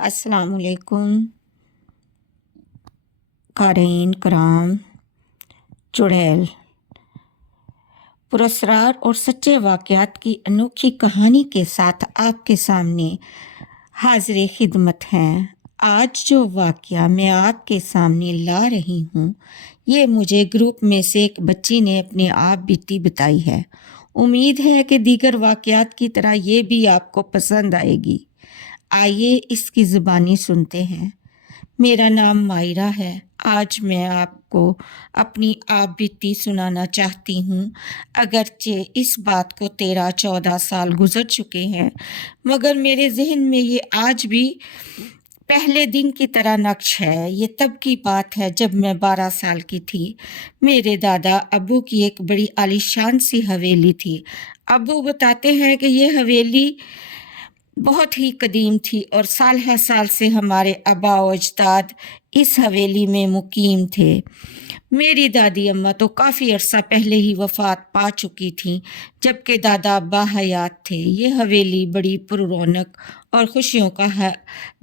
अस्सलाम वालेकुम क़ारीन कराम। चुड़ैल पुरस्कार और सच्चे वाक़यात की अनोखी कहानी के साथ आपके सामने हाज़िर खिदमत हैं। आज जो वाक़या मैं आपके सामने ला रही हूँ, ये मुझे ग्रुप में से एक बच्ची ने अपने आप बीती बताई है। उम्मीद है कि दीगर वाक़यात की तरह ये भी आपको पसंद आएगी। आइए इसकी ज़ुबानी सुनते हैं। मेरा नाम मायरा है। आज मैं आपको अपनी आप बीती सुनाना चाहती हूँ। अगरचे इस बात को 13-14 साल गुज़र चुके हैं, मगर मेरे जहन में ये आज भी पहले दिन की तरह नक्श है। ये तब की बात है जब मैं 12 साल की थी। मेरे दादा अब्बू की एक बड़ी आलीशान सी हवेली थी। अब्बू बताते हैं कि ये हवेली बहुत ही कदीम थी और साल हर साल से हमारे आबा और अजदाद इस हवेली में मुकीम थे। मेरी दादी अम्मा तो काफ़ी अरसा पहले ही वफ़ात पा चुकी थीं, जबकि दादा अब्बा हयात थे। ये हवेली बड़ी पुररौनक और खुशियों का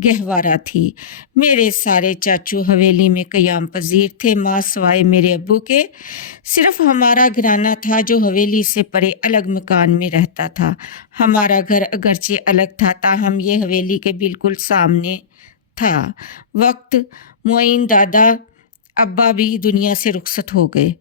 गहवारा थी। मेरे सारे चाचू हवेली में क़याम पजीर थे, माँ सवाए मेरे अब्बू के। सिर्फ हमारा घराना था जो हवेली से परे अलग मकान में रहता था। हमारा घर अगरचे अलग था, ताहम ये हवेली के बिल्कुल सामने था। वक्त मुईन दादा अब्बा भी दुनिया से रुखसत हो गए।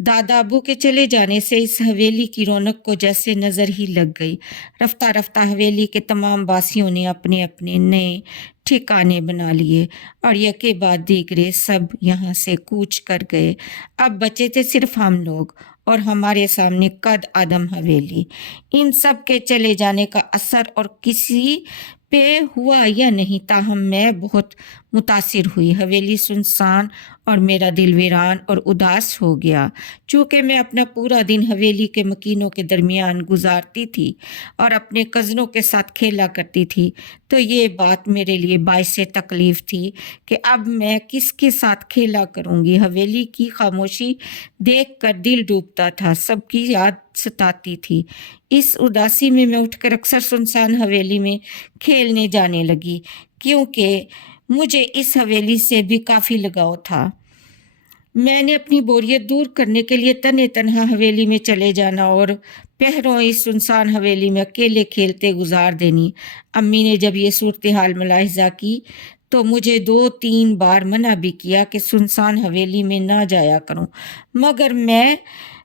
दादा अब्बू के चले जाने से इस हवेली की रौनक को जैसे नज़र ही लग गई। रफ्ता रफ्ता हवेली के तमाम वासियों ने अपने अपने नए ठिकाने बना लिए और यके बाद दीगरे सब यहाँ से कूच कर गए। अब बचे थे सिर्फ हम लोग और हमारे सामने कद आदम हवेली। इन सब के चले जाने का असर और किसी पे हुआ या नहीं, ताहम मैं बहुत मुतासिर हुई। हवेली सुनसान और मेरा दिल वीरान और उदास हो गया। चूँकि मैं अपना पूरा दिन हवेली के मकीनों के दरमियान गुजारती थी और अपने कज़नों के साथ खेला करती थी, तो ये बात मेरे लिए बाइसे तकलीफ़ थी कि अब मैं किसके साथ खेला करूँगी। हवेली की खामोशी देखकर दिल डूबता था, सबकी याद सताती थी। इस उदासी में मैं उठकर अक्सर सुनसान हवेली में खेलने जाने लगी, क्योंकि मुझे इस हवेली से भी काफ़ी लगाव था। मैंने अपनी बोरियत दूर करने के लिए तने तनहा हवेली में चले जाना और पहरों इस सुनसान हवेली में अकेले खेलते गुजार देनी। अम्मी ने जब ये सूरत हाल मुलाहिजा की तो मुझे 2-3 बार मना भी किया कि सुनसान हवेली में ना जाया करूं, मगर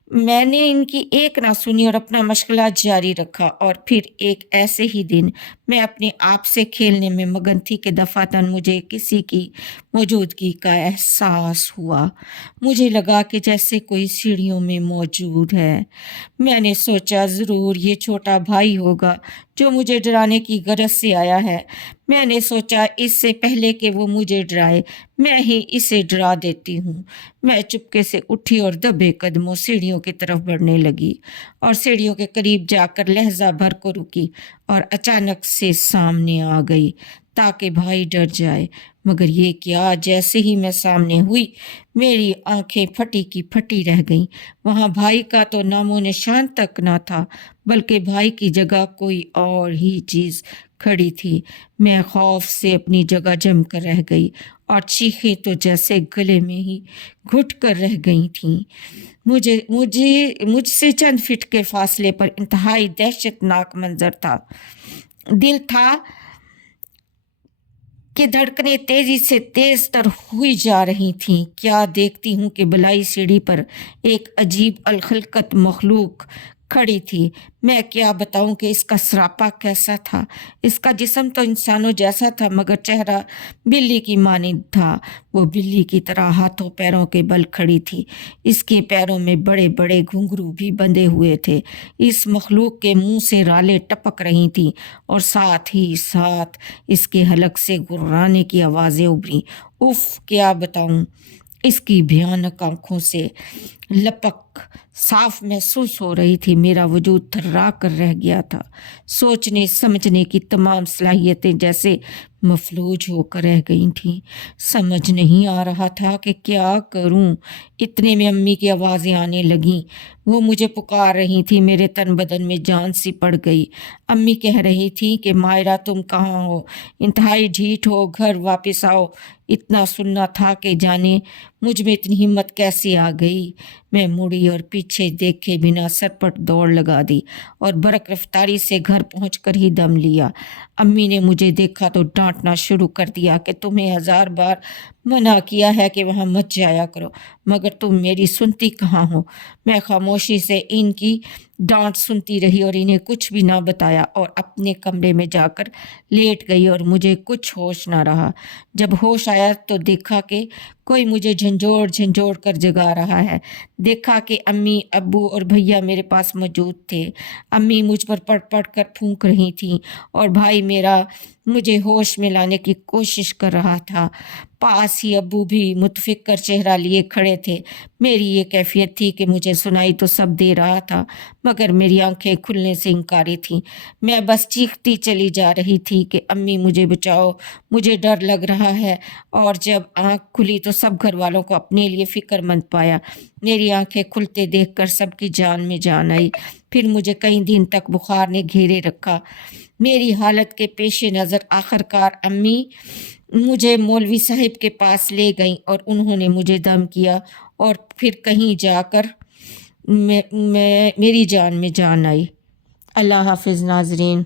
मैंने इनकी एक ना सुनी और अपना मशगला जारी रखा। और फिर एक ऐसे ही दिन मैं अपने आप से खेलने में मगन थी कि दफ़ातन मुझे किसी की मौजूदगी का एहसास हुआ। मुझे लगा कि जैसे कोई सीढ़ियों में मौजूद है। मैंने सोचा ज़रूर ये छोटा भाई होगा जो मुझे डराने की गरज से आया है। मैंने सोचा इससे पहले कि वो मुझे डराए, मैं ही इसे डरा देती हूँ। मैं चुपके से उठी और दबे कदमों सीढ़ियों की तरफ बढ़ने लगी और सीढ़ियों के करीब जाकर लहजा भर को रुकी और अचानक से सामने आ गई ताकि भाई डर जाए। मगर ये क्या, जैसे ही मैं सामने हुई मेरी आंखें फटी की फटी रह गईं। वहाँ भाई का तो नामो निशान तक ना था, बल्कि भाई की जगह कोई और ही चीज़ खड़ी थी। मैं खौफ से अपनी जगह जम कर रह गई और चीखें तो जैसे गले में ही घुट कर रह गई थीं। मुझसे चंद फीट के फासले पर इंतहाई दहशतनाक मंजर था। दिल था कि धड़कनें तेजी से तेज तर हुई जा रही थीं। क्या देखती हूँ कि बलाई सीढ़ी पर एक अजीब अलखलकत मखलूक खड़ी थी। मैं क्या बताऊं कि इसका सरापा कैसा था। इसका जिस्म तो इंसानों जैसा था, मगर चेहरा बिल्ली की मानिंद था। वो बिल्ली की तरह हाथों पैरों के बल खड़ी थी। इसके पैरों में बड़े बड़े घुंघरू भी बंधे हुए थे। इस मखलूक के मुंह से रालें टपक रही थीं और साथ ही साथ इसके हलक से गुर्राने की आवाज़ें उभरी। उफ, क्या बताऊं इसकी भयानक आंखों से लपक साफ महसूस हो रही थी। मेरा वजूद थर्रा कर रह गया था। सोचने समझने की तमाम सलाहियतें जैसे मफलूज होकर रह गई थीं। समझ नहीं आ रहा था कि क्या करूं। इतने में अम्मी की आवाज़ें आने लगीं। वो मुझे पुकार रही थी। मेरे तन बदन में जान सी पड़ गई। अम्मी कह रही थी कि मायरा तुम कहाँ हो, इंतहाई ढीठ हो, घर वापस आओ। इतना सुनना था कि जाने मुझ में इतनी हिम्मत कैसे आ गई। मैं मुड़ी और पीछे देखे बिना सरपट दौड़ लगा दी और बरक रफ्तारी से घर पहुंचकर ही दम लिया। अम्मी ने मुझे देखा तो डांटना शुरू कर दिया कि तुम्हें 1000 बार मना किया है कि वहाँ मत जाया करो, मगर तुम मेरी सुनती कहाँ हो। मैं खामोशी से इनकी डांट सुनती रही और इन्हें कुछ भी ना बताया और अपने कमरे में जाकर लेट गई और मुझे कुछ होश ना रहा। जब होश आया तो देखा कि कोई मुझे झंझोड़ झंझोड़ कर जगा रहा है। देखा कि अम्मी, अब्बू और भैया मेरे पास मौजूद थे। अम्मी मुझ पर पड़ पड़ कर फूंक रही थीं और भाई मेरा मुझे होश में लाने की कोशिश कर रहा था। पास ही अब्बू भी मुतफिक कर चेहरा लिए खड़े थे। मेरी ये कैफियत थी कि मुझे सुनाई तो सब दे रहा था, मगर मेरी आंखें खुलने से इनकारी थीं। मैं बस चीखती चली जा रही थी कि अम्मी मुझे बचाओ, मुझे डर लग रहा है। और जब आंख खुली तो सब घर वालों को अपने लिए फ़िक्रमंद पाया। मेरी आंखें खुलते देखकर सबकी जान में जान आई। फिर मुझे कई दिन तक बुखार ने घेरे रखा। मेरी हालत के पेश नज़र आखिरकार अम्मी मुझे मौलवी साहिब के पास ले गईं और उन्होंने मुझे दम किया और फिर कहीं जाकर मेरी जान में जान आई। अल्लाह हाफिज़ नाज़रीन।